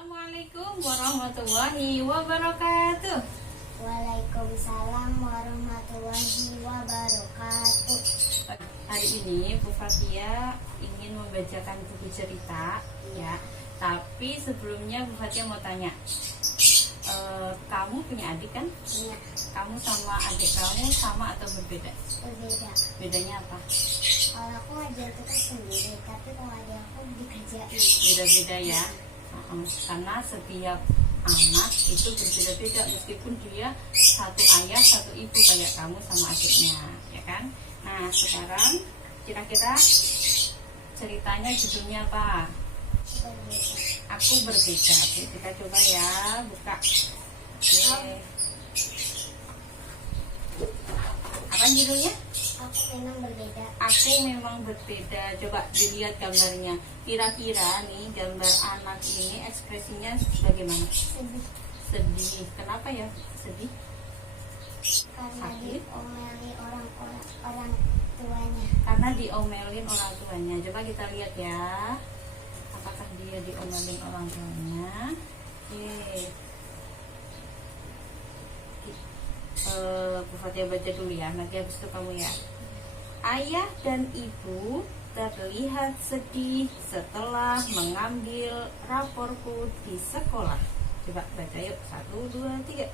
Assalamualaikum warahmatullahi wabarakatuh. Waalaikumsalam warahmatullahi wabarakatuh. Hari ini Bu Fatia ingin membacakan buku cerita ya. Tapi sebelumnya Bu Fatia mau tanya, kamu punya adik kan? Iya, Kamu sama adik kamu sama atau berbeda? berbeda. Bedanya apa? Kalau aku ngajar tugas sendiri, tapi kalau ada aku dikerjain. Beda-beda ya. Karena setiap anak itu berbeda-beda, meskipun dia satu ayah satu ibu kayak kamu sama adiknya, ya kan? Nah sekarang kira-kira ceritanya judulnya apa? Berbeda. Aku berbeda. Oke, kita coba ya buka. Oke. Apa judulnya? Aku memang berbeda. Aku memang berbeda. Coba dilihat gambarnya. Kira-kira nih gambar anak ini ekspresinya bagaimana? Sedih Sedih. Kenapa ya sedih? karena Sakit? diomeli orang tuanya. Karena diomelin orang tuanya. Coba kita lihat ya. Apakah dia diomelin orang tuanya? Oke. Bu Fatia baca dulu ya. Nanti habis itu kamu ya. Ayah dan ibu terlihat sedih setelah mengambil raporku di sekolah. Coba baca yuk. 1, 2, 3.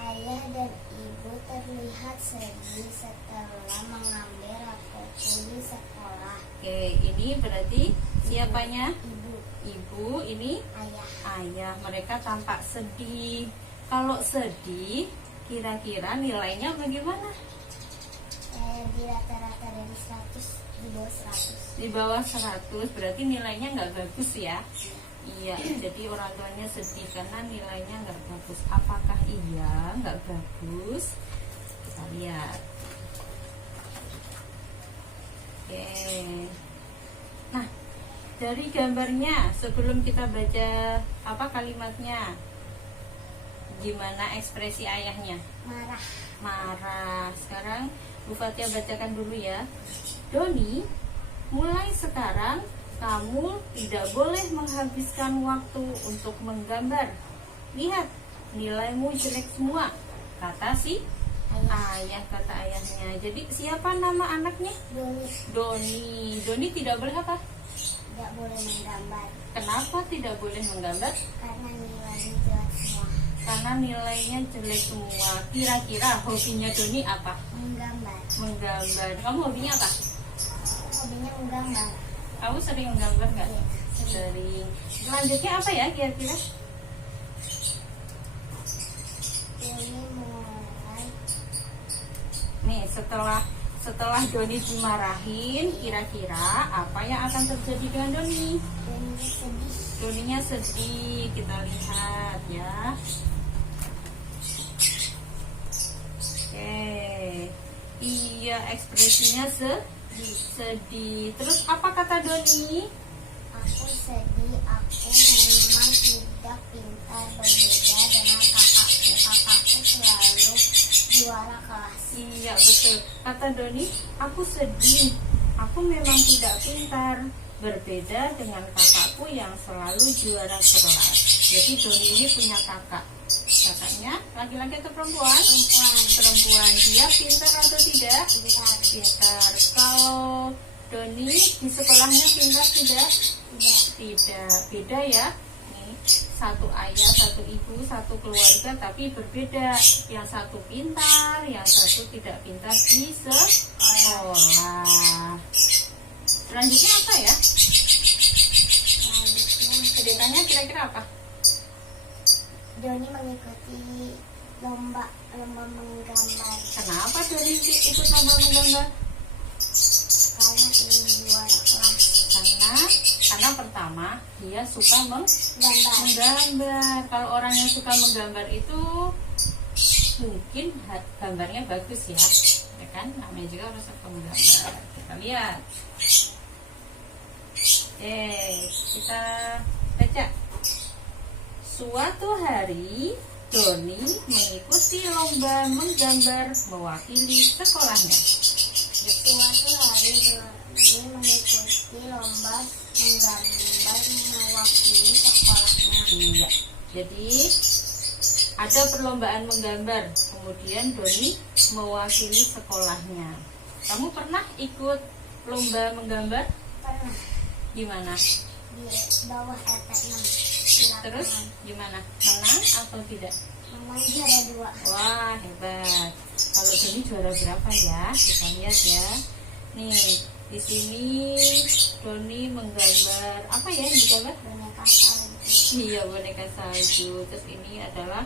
Ayah dan ibu terlihat sedih setelah mengambil raportku di sekolah. Oke, ini berarti siapanya? Ibu, Ibu, ini ayah. ayah. Mereka tampak sedih. Kalau sedih, kira-kira nilainya bagaimana? Di rata-rata dari 100, di bawah 100. Di bawah 100, berarti nilainya nggak bagus ya? Iya, jadi orang tuanya sedih karena nilainya nggak bagus. Apakah iya nggak bagus? Kita lihat. Oke. Nah, dari gambarnya sebelum kita baca apa kalimatnya, gimana ekspresi ayahnya? Marah. Marah. Sekarang Bu Fatia bacakan dulu ya. Doni, mulai sekarang kamu tidak boleh menghabiskan waktu untuk menggambar. Lihat, nilaimu jelek semua, kata si ayah, kata ayahnya. Jadi siapa nama anaknya? Doni Doni. Doni tidak boleh apa? tidak boleh menggambar Kenapa tidak boleh menggambar? karena nilainya jelek semua. Karena nilainya jelek semua. Kira-kira hobinya Doni apa? Menggambar. Menggambar. Kamu hobinya apa? Hobinya menggambar. Kamu sering menggambar nggak? Iya, sering. Sering. Selanjutnya apa ya kira-kira? Doni mulai Nih setelah Doni dimarahin, kira-kira apa yang akan terjadi dengan Doni? Doni sedih. Doninya sedih. Kita lihat ya. Oke. Iya, ekspresinya sedih. Terus apa kata Doni? Aku sedih. Aku memang tidak pintar, berbeda dengan kakakku. Kakakku selalu juara kelas. Iya betul. Kata Doni, aku sedih. Aku memang tidak pintar, berbeda dengan kakakku yang selalu juara kelas. Jadi Doni ini punya kakak. Kakaknya laki-laki atau perempuan? Perempuan. Perempuan. Dia pintar atau tidak? Pintar. Pintar. Kalau Doni di sekolahnya pintar tidak? Tidak. Tidak. Beda ya. Nih, satu ayah, satu ibu, satu keluarga, tapi berbeda. Yang satu pintar, yang satu tidak pintar di sekolah. Selanjutnya apa ya? Selanjutnya Ceritanya kira-kira apa? Doni mengikuti lomba menggambar Kenapa Doni ikut lomba menggambar? karena ingin juara kelas. Karena pertama dia suka Gambar. menggambar. Kalau orang yang suka menggambar itu mungkin gambarnya bagus ya, ya kan? Namanya juga harus suka menggambar. Kita lihat. Oke, kita baca. Suatu hari Doni mengikuti lomba menggambar mewakili sekolahnya. Suatu hari Doni mengikuti lomba menggambar mewakili sekolahnya. Iya. Jadi ada perlombaan menggambar, kemudian Doni mewakili sekolahnya. Kamu pernah ikut lomba menggambar? Pernah Gimana? di bawah RT 6 di Terus lapangan. gimana? Menang atau tidak? Memang juara 2. Wah, hebat. Kalau Doni juara berapa ya? Kita lihat ya. Nih, di sini Doni menggambar apa ya yang digambar? Boneka salju. Iya, boneka salju. Terus ini adalah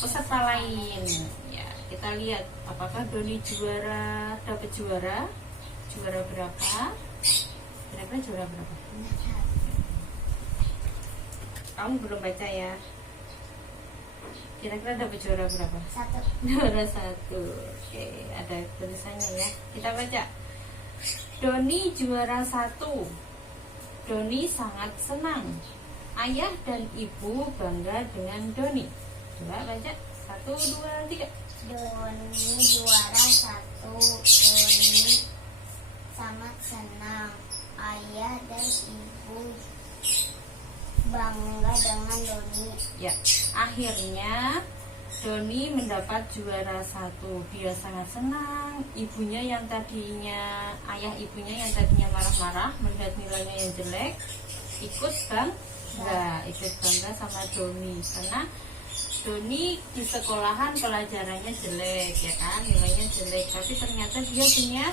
peserta lain. Ya, kita lihat apakah Doni juara, dapat juara? Juara berapa? Kira-kira juara berapa? Kamu belum baca ya? Kira-kira dapat juara berapa? 1. Juara 1. Oke, ada tulisannya ya. Kita baca. Doni juara 1. Doni sangat senang. Ayah dan ibu bangga dengan Doni. Coba baca. 1, 2, 3. Doni juara 1. Doni sangat senang. Ayah dan ibu bangga dengan Doni. Ya, akhirnya Doni mendapat juara 1. Dia sangat senang. Ibunya yang tadinya, ayah ibunya yang tadinya marah-marah melihat nilainya yang jelek, ikut bangga sama Doni, karena Doni di sekolahan pelajarannya jelek, ya kan, nilainya jelek, tapi ternyata dia punya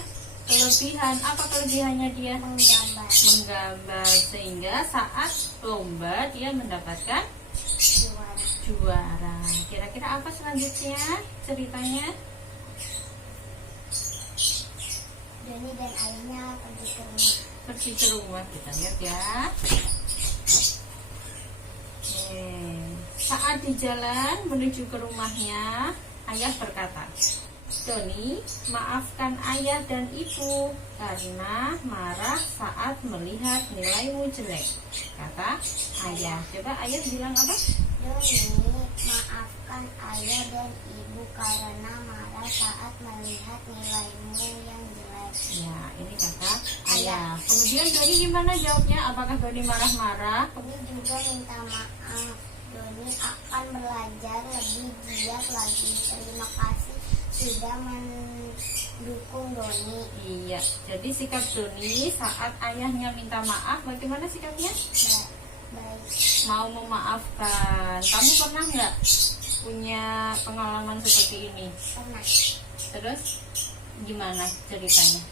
kelebihan. Apa kelebihannya dia? Menggambar, sehingga saat lomba dia mendapatkan juara. Kira-kira apa selanjutnya ceritanya? Doni dan ayahnya pergi ke rumah. Pergi ke rumah, kita lihat ya. Saat di jalan menuju ke rumahnya, ayah berkata, Doni, maafkan ayah dan ibu karena marah saat melihat nilaimu jelek, kata ayah. Coba ayah bilang apa? Doni, maafkan ayah dan ibu karena marah saat melihat nilaimu yang jelek. Ya, ini kata ayah. Kemudian Doni gimana jawabnya? Apakah Doni marah-marah? Doni juga minta maaf. Doni akan belajar lebih giat lagi. Terima kasih sudah mendukung Doni. Iya, jadi sikap Doni saat ayahnya minta maaf, bagaimana sikapnya? Baik. Mau memaafkan. Kamu pernah nggak punya pengalaman seperti ini? Pernah. Terus gimana ceritanya?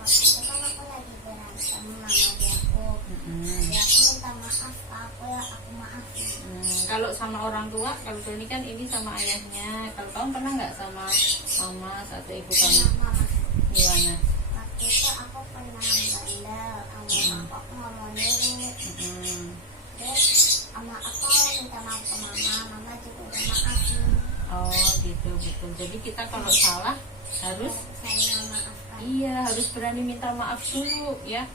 Waktu itu kan aku lagi berantem sama dia aku. Dia aku minta maaf ke aku, ya aku maafin. Kalau sama orang tua, kalau Doni kan ini sama ayahnya. Kalau kamu pernah nggak sama mama atau ibu kamu? Sama mama. Gimana? Waktu itu aku pernah bandel sama aku nggak mau nurut. Terus sama aku minta maaf ke mama. Mama juga udah maafin. Oh gitu, betul. Jadi kita kalau salah harus Saya maafkan. iya, harus berani minta maaf dulu ya.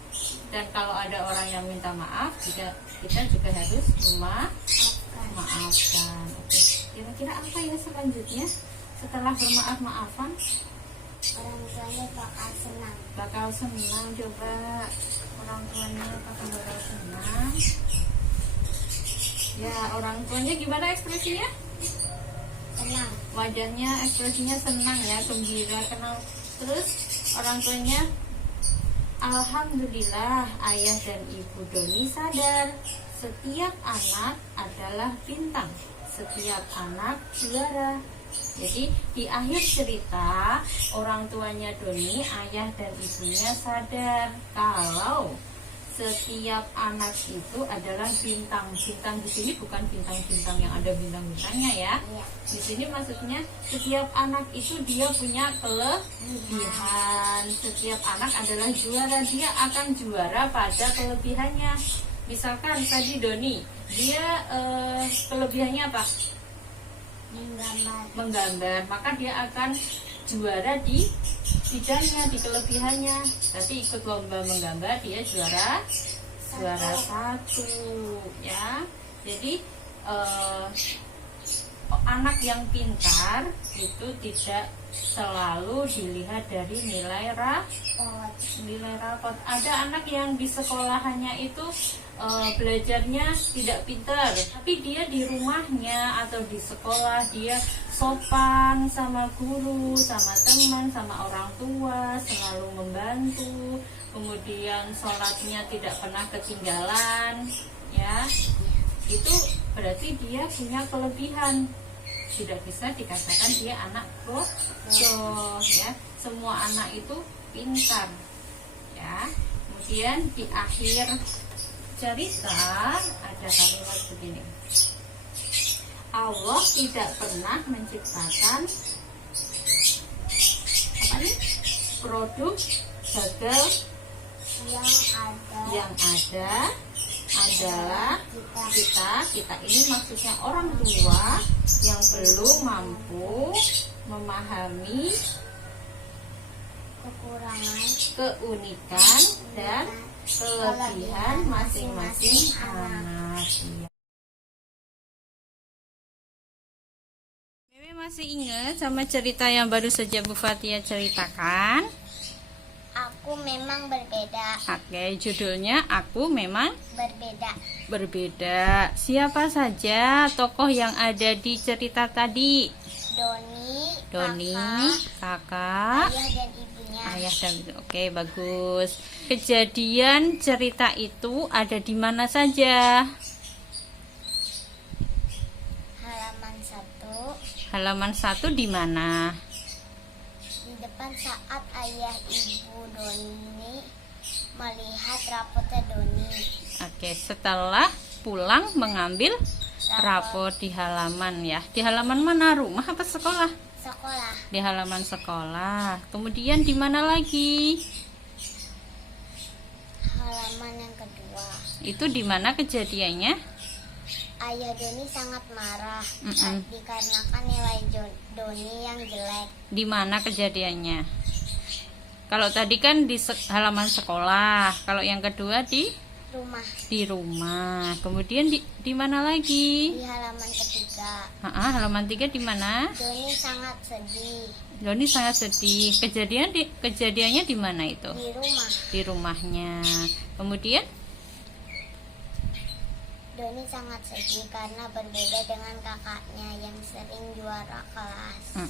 Dan kalau ada orang yang minta maaf, kita juga harus memaafkan. Oke. Kira-kira apa ya selanjutnya setelah bermaaf-maafan? Orang tuanya bakal senang. Bakal senang. Coba orang tuanya bakal senang. Ya, orang tuanya gimana ekspresinya? Senang. Wajahnya ekspresinya senang ya, gembira. Kenal. Terus orang tuanya, alhamdulillah ayah dan ibu Doni sadar setiap anak adalah bintang, setiap anak juara. Jadi di akhir cerita orang tuanya Doni, ayah dan ibunya sadar kalau setiap anak itu adalah bintang. Bintang di sini bukan bintang-bintang yang ada bintang-bintangnya ya. Iya. Di sini maksudnya setiap anak itu dia punya kelebihan. Setiap anak adalah juara, dia akan juara pada kelebihannya. Misalkan tadi Doni, dia kelebihannya apa? Menggambar. Maka dia akan juara di bidangnya, di kelebihannya. Tapi ikut lomba menggambar dia juara 1 ya. Jadi anak yang pintar itu tidak selalu dilihat dari nilai rapot. Ada anak yang di sekolahannya itu belajarnya tidak pintar, tapi dia di rumahnya atau di sekolah dia sopan sama guru, sama teman, sama orang tua, selalu membantu, kemudian sholatnya tidak pernah ketinggalan, ya. Itu berarti dia punya kelebihan. Tidak bisa dikatakan dia anak bodoh, ya. Semua anak itu pintar, ya. Kemudian di akhir cerita ada kalimat begini: Allah tidak pernah menciptakan produk gagal. Yang ada adalah kita ini maksudnya orang tua yang belum mampu memahami keunikan dan kelebihan masing-masing anak. Meme masih ingat sama cerita yang baru saja Bu Fatia ceritakan? Aku memang berbeda. Oke, judulnya Aku Memang Berbeda. Berbeda. Siapa saja tokoh yang ada di cerita tadi? Doni, kakak, ayah dan ibunya. Ayah dan ibu. Oke, bagus. Kejadian cerita itu ada di mana saja? Halaman 1 di mana? Di depan saat ayah ibu Doni melihat rapotnya Doni. Oke, setelah pulang mengambil rapot di halaman, ya. Di halaman mana? Rumah apa sekolah? Sekolah. Di halaman sekolah. Kemudian di mana lagi? Halaman yang kedua. Itu di mana kejadiannya? Ayah Doni sangat marah dikarenakan nilai Doni yang jelek. Di mana kejadiannya? Kalau tadi kan di halaman sekolah, kalau yang kedua di rumah. Di rumah. Kemudian di mana lagi? Di halaman ketiga. Halaman 3 di mana? Doni sangat sedih. Doni sangat sedih. Kejadiannya di mana itu? Di rumah. Di rumahnya. Kemudian Doni sangat sedih karena berbeda dengan kakaknya yang sering juara kelas.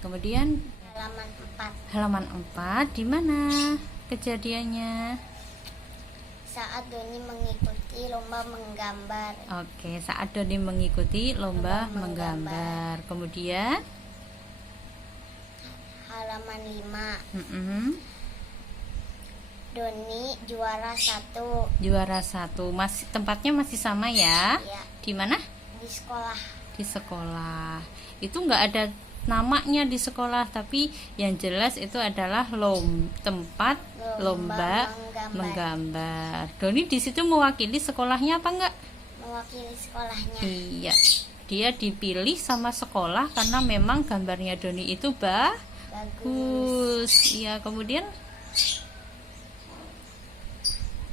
Kemudian halaman 4. Halaman 4 di mana kejadiannya? Saat Doni mengikuti lomba menggambar. Oke, saat Doni mengikuti lomba menggambar. Kemudian halaman 5. Doni juara 1. Juara 1. Tempatnya masih sama ya? Iya. Di mana? Di sekolah. Di sekolah. Itu nggak ada namanya di sekolah, tapi yang jelas itu adalah tempat lomba menggambar. Doni di situ mewakili sekolahnya apa enggak? Mewakili sekolahnya. Iya. Dia dipilih sama sekolah karena memang gambarnya Doni itu bagus. Iya, kemudian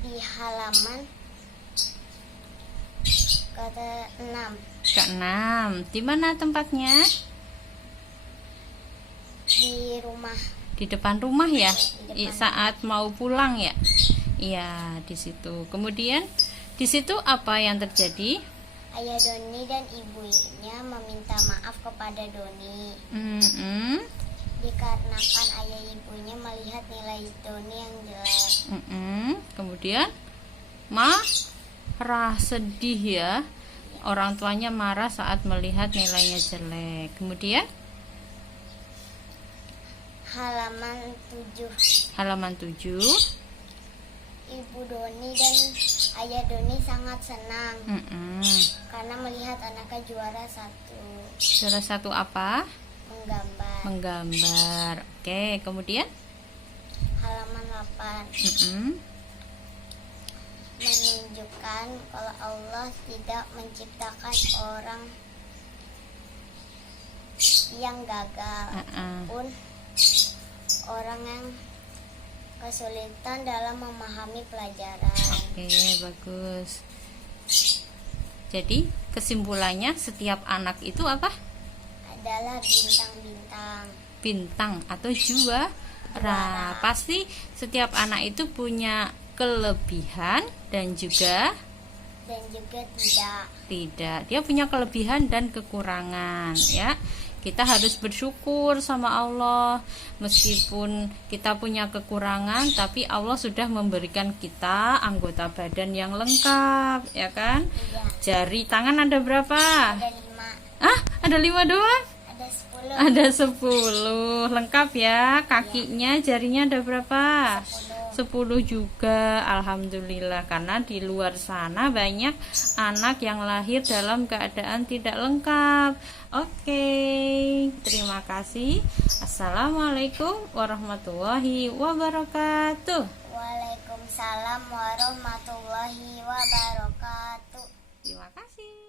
di halaman ke-6. Ke-6. Di mana tempatnya? Di rumah. Di depan rumah ya? Di depan. Saat mau pulang ya? Iya, di situ. Kemudian di situ apa yang terjadi? Ayah Doni dan ibunya meminta maaf kepada Doni. Dikarenakan ayah ibunya melihat nilai Doni yang jelek. Kemudian marah, sedih ya. Orang tuanya marah saat melihat nilainya jelek. Kemudian halaman 7. Halaman 7. Ibu Doni dan ayah Doni sangat senang karena melihat anaknya juara 1. Juara 1 apa? Menggambar. Oke, kemudian halaman 8. Menunjukkan kalau Allah tidak menciptakan orang yang gagal pun orang yang kesulitan dalam memahami pelajaran. Oke, bagus. Jadi kesimpulannya setiap anak itu apa? Adalah bintang-bintang. Bintang atau juara. Pasti setiap anak itu punya kelebihan dan juga tidak. Dia punya kelebihan dan kekurangan, ya. Kita harus bersyukur sama Allah. Meskipun kita punya kekurangan, tapi Allah sudah memberikan kita anggota badan yang lengkap, ya kan? Iya. Jari tangan ada berapa? Ada 5. Ada 5 doang? Ada 10. Ada 10. Lengkap ya. Kakinya, jarinya ada berapa? 10 juga. Alhamdulillah, karena di luar sana banyak anak yang lahir dalam keadaan tidak lengkap. Oke, terima kasih. Assalamualaikum warahmatullahi wabarakatuh. Waalaikumsalam warahmatullahi wabarakatuh. Terima kasih.